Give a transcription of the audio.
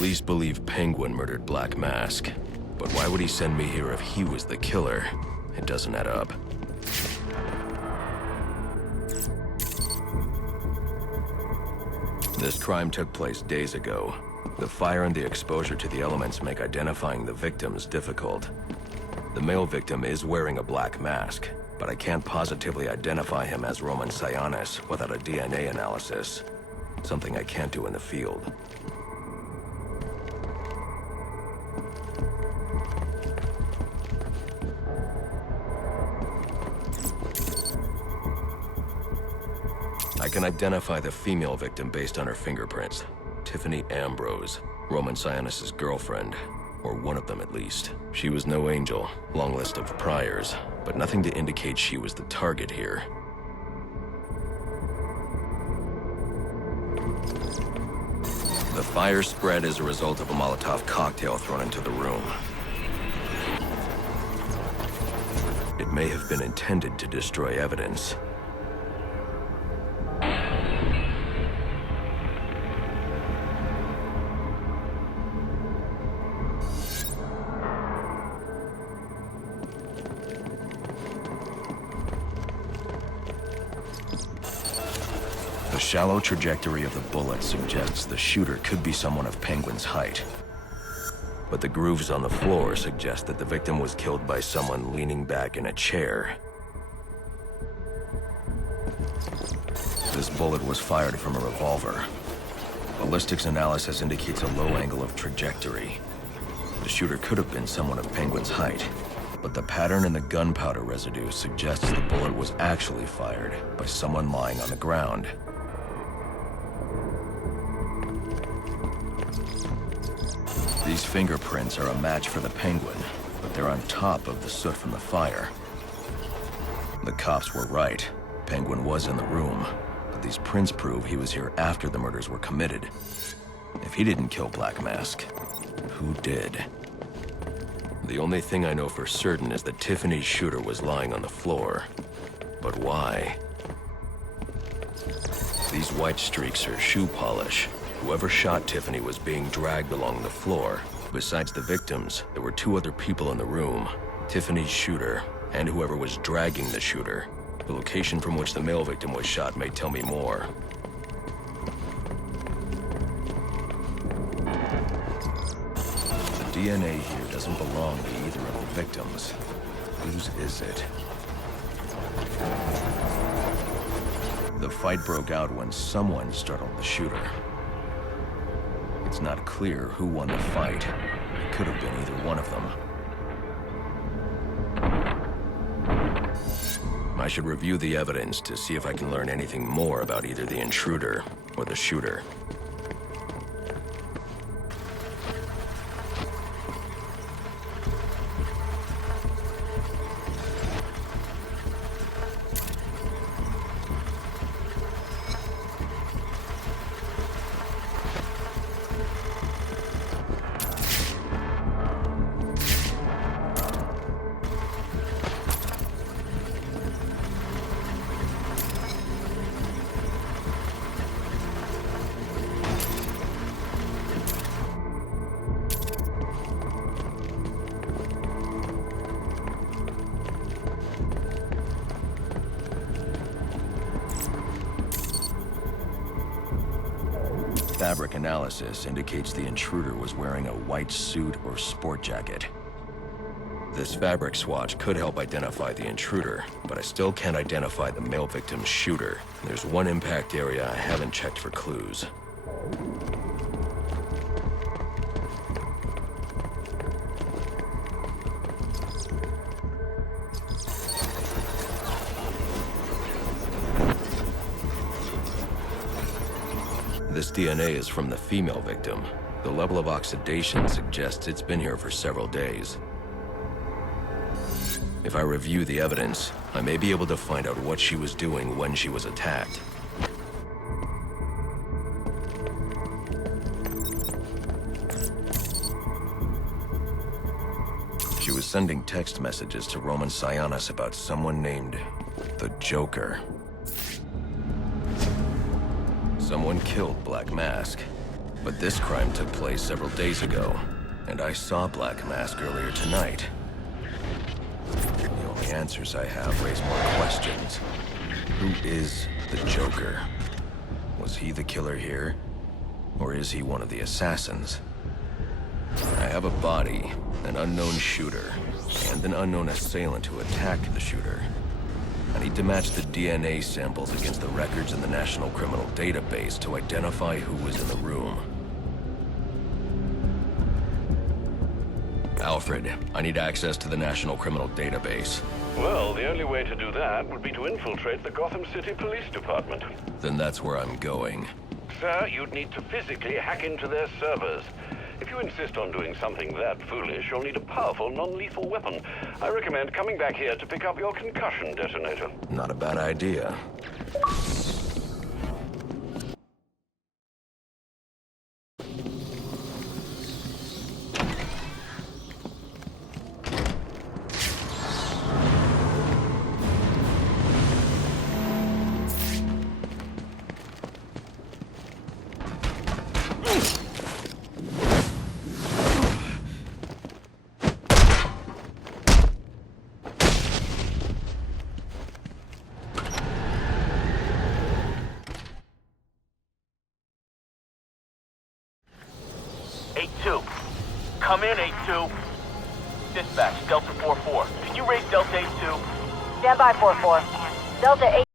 Police believe Penguin murdered Black Mask, but why would he send me here if he was the killer? It doesn't add up. This crime took place days ago. The fire and the exposure to the elements make identifying the victims difficult. The male victim is wearing a black mask, but I can't positively identify him as Roman Sionis without a DNA analysis. Something I can't do in the field. I can identify the female victim based on her fingerprints. Tiffany Ambrose, Roman Sionis' girlfriend, or one of them at least. She was no angel, long list of priors, but nothing to indicate she was the target here. The fire spread as a result of a Molotov cocktail thrown into the room. It may have been intended to destroy evidence. The shallow trajectory of the bullet suggests the shooter could be someone of Penguin's height. But the grooves on the floor suggest that the victim was killed by someone leaning back in a chair. This bullet was fired from a revolver. Ballistics analysis indicates a low angle of trajectory. The shooter could have been someone of Penguin's height, but the pattern in the gunpowder residue suggests the bullet was actually fired by someone lying on the ground. These fingerprints are a match for the Penguin, but they're on top of the soot from the fire. The cops were right. Penguin was in the room, but these prints prove he was here after the murders were committed. If he didn't kill Black Mask, who did? The only thing I know for certain is that Tiffany's shooter was lying on the floor. But why? These white streaks are shoe polish. Whoever shot Tiffany was being dragged along the floor. Besides the victims, there were two other people in the room. Tiffany's shooter, and whoever was dragging the shooter. The location from which the male victim was shot may tell me more. The DNA here doesn't belong to either of the victims. Whose is it? The fight broke out when someone startled the shooter. It's not clear who won the fight. It could have been either one of them. I should review the evidence to see if I can learn anything more about either the intruder or the shooter. Fabric analysis indicates the intruder was wearing a white suit or sport jacket. This fabric swatch could help identify the intruder, but I still can't identify the male victim's shooter. There's one impact area I haven't checked for clues. This DNA is from the female victim. The level of oxidation suggests it's been here for several days. If I review the evidence, I may be able to find out what she was doing when she was attacked. She was sending text messages to Roman Sionis about someone named the Joker. Someone killed Black Mask, But this crime took place several days ago, and I saw Black Mask earlier tonight. The only answers I have raise more questions. Who is the Joker? Was he the killer here? Or is he one of the assassins? I have a body, an unknown shooter, and an unknown assailant who attacked the shooter. I need to match the DNA samples against the records in the National Criminal Database to identify who was in the room. Alfred, I need access to the National Criminal Database. Well, the only way to do that would be to infiltrate the Gotham City Police Department. Then that's where I'm going. Sir, you'd need to physically hack into their servers. If you insist on doing something that foolish, you'll need a powerful, non-lethal weapon. I recommend coming back here to pick up your concussion detonator. Not a bad idea. Come in, 8-2. Dispatch, Delta 4-4. Can you raise Delta 8-2? Stand by, 4-4. Delta 8.